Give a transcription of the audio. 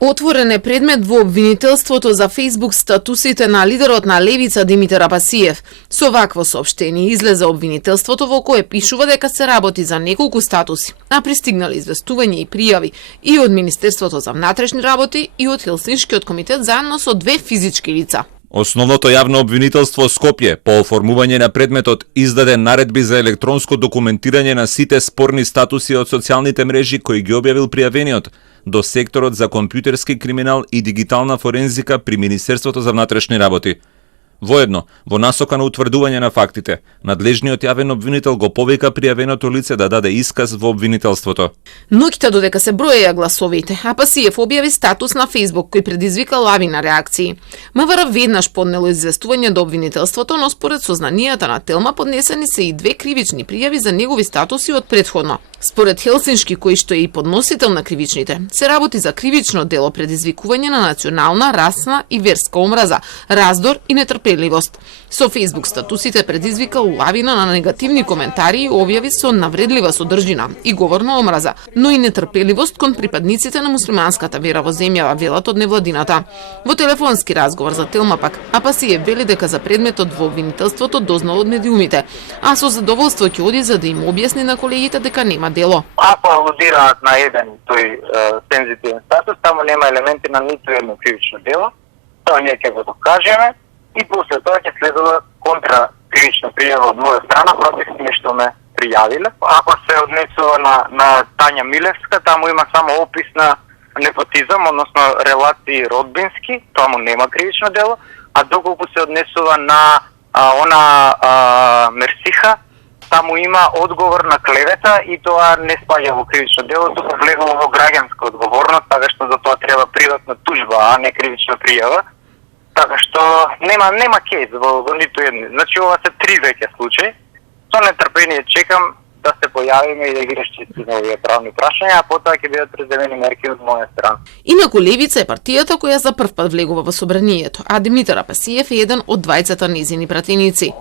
Отворен е предмет во обвинителството за Facebook статусите на лидерот на Левица Димитар Апасиев. Со вакво соопштение излезе обвинителството во кое пишува дека се работи за неколку статуси, а пристигнали известувања и пријави и од Министерството за внатрешни работи и од Хелсиншкиот комитет заедно со 2 физички лица. Основното јавно обвинителство Скопје по оформување на предметот издаде наредби за електронско документирање на сите спорни статуси од социјалните мрежи кои ги објавил пријавениот до секторот за компјутерски криминал и дигитална форензика при Министерството за внатрешни работи. Воедно, во насока на утврдување на фактите, надлежниот јавен обвинител го повика пријавеното лице да даде исказ во обвинителството. Ноќта додека се броеја гласовите, Апасиев објави статус на Facebook кој предизвика лавина реакции. МВР веднаш поднело известување до обвинителството, но според сознанијата на Телма поднесени се и 2 кривични пријави за негови статуси од претходно. Според Хелсиншки, кој што е и подносител на кривичните, се работи за кривично дело предизвикување на национална, расна и верска омраза, раздор и нетрпеливост. Со Facebook статусите предизвика лавина на негативни коментари и објави со навредлива содржина и говорна омраза, но и нетрпеливост кон припадниците на муслиманската вера во земјава, велат од невладината. Во телефонски разговор за Телма пак, Апасиев вели дека за предметот во обвинителството дознал од медиумите, а со задоволство ќе оди за да им објасни на колегите дека нема дело. Ако алудираат на еден тој сензитивен статус, таму нема елементи на ниту едно кривично дело, тоа ние ќе го докажеме и после тоа ќе следува контра кривична пријава од моја страна против тие што ме пријавиле. Ако се однесува на Тања Милевска, таму има само опис на непотизам, односно релации родбински, таму нема кривично дело, а доколку се однесува на Мерсиха, таму има одговор на клевета и тоа не спаѓа во кривично дело, туку влегува во граѓанска одговорност, така што за тоа треба приватна тужба, а не кривична пријава. Така што нема кейс во ниту едни. Значи ова се 3 веќе случаи. Со нетрпение чекам да се појавиме и да ги расчистиме овие правни прашања, а потоа ќе бидат преземени мерки од моја страна. Инаку Левица е партијата која за прв пат влегува во собранието, а Димитар Апасиев е еден од двајцата нејзини пратеници.